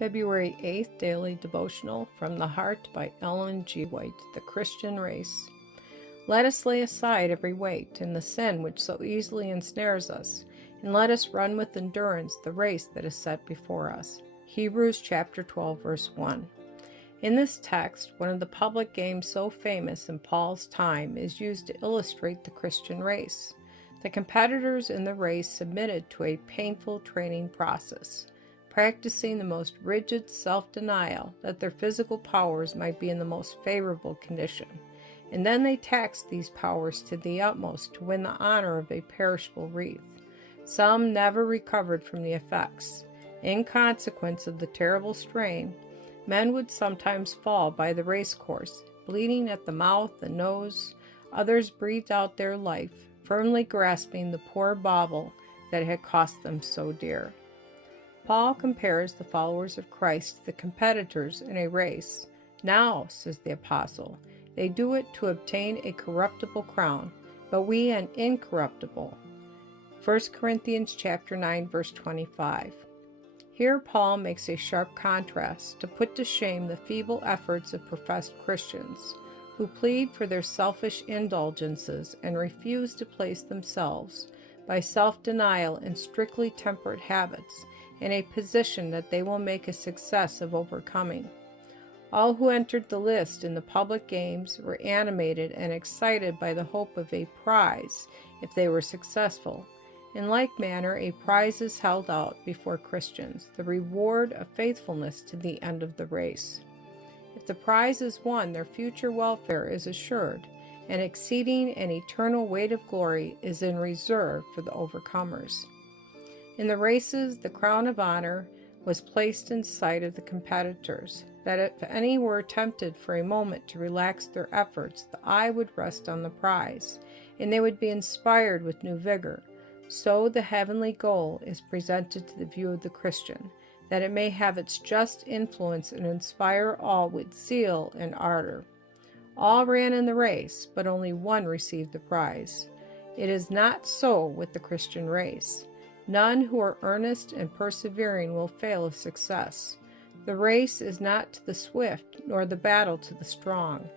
February 8th Daily Devotional from the Heart by Ellen G. White, The Christian Race. Let us lay aside every weight and the sin which so easily ensnares us, and let us run with endurance the race that is set before us. Hebrews chapter 12, verse 1. In this text, one of the public games so famous in Paul's time is used to illustrate the Christian race. The competitors in the race submitted to a painful training process, practicing the most rigid self-denial that their physical powers might be in the most favorable condition, and then they taxed these powers to the utmost to win the honor of a perishable wreath. Some never recovered from the effects. In consequence of the terrible strain, men would sometimes fall by the race course, bleeding at the mouth and nose. Others breathed out their life, firmly grasping the poor bauble that had cost them so dear. Paul compares the followers of Christ to the competitors in a race. Now, says the apostle, they do it to obtain a corruptible crown, but we an incorruptible. 1 Corinthians chapter 9, verse 25. Here Paul makes a sharp contrast to put to shame the feeble efforts of professed Christians who plead for their selfish indulgences and refuse to place themselves, by self-denial and strictly temperate habits, in a position that they will make a success of overcoming. All who entered the list in the public games were animated and excited by the hope of a prize if they were successful. In like manner, a prize is held out before Christians, the reward of faithfulness to the end of the race. If the prize is won, their future welfare is assured, and exceeding an eternal weight of glory is in reserve for the overcomers. In the races, the crown of honor was placed in sight of the competitors, that if any were tempted for a moment to relax their efforts, the eye would rest on the prize, and they would be inspired with new vigor. So the heavenly goal is presented to the view of the Christian, that it may have its just influence and inspire all with zeal and ardor. All ran in the race, but only one received the prize. It is not so with the Christian race. None who are earnest and persevering will fail of success. The race is not to the swift, nor the battle to the strong.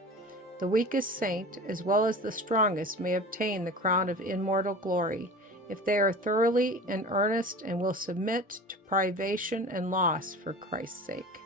The weakest saint, as well as the strongest, may obtain the crown of immortal glory, if they are thoroughly in earnest and will submit to privation and loss for Christ's sake.